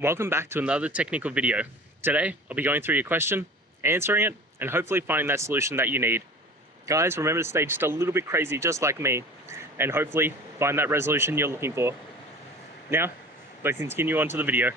Welcome back to another technical video. Today, I'll be going through your question, answering it, and hopefully finding that solution that you need. Guys, remember to stay just a little bit crazy, just like me, and hopefully find that resolution you're looking for. Now, let's continue on to the video.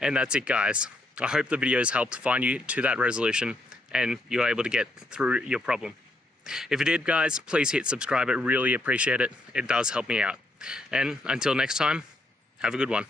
And that's it, guys. I hope the video has helped find you to that resolution and you're able to get through your problem. If it did, guys, please hit subscribe. I really appreciate it. It does help me out. And until next time, have a good one.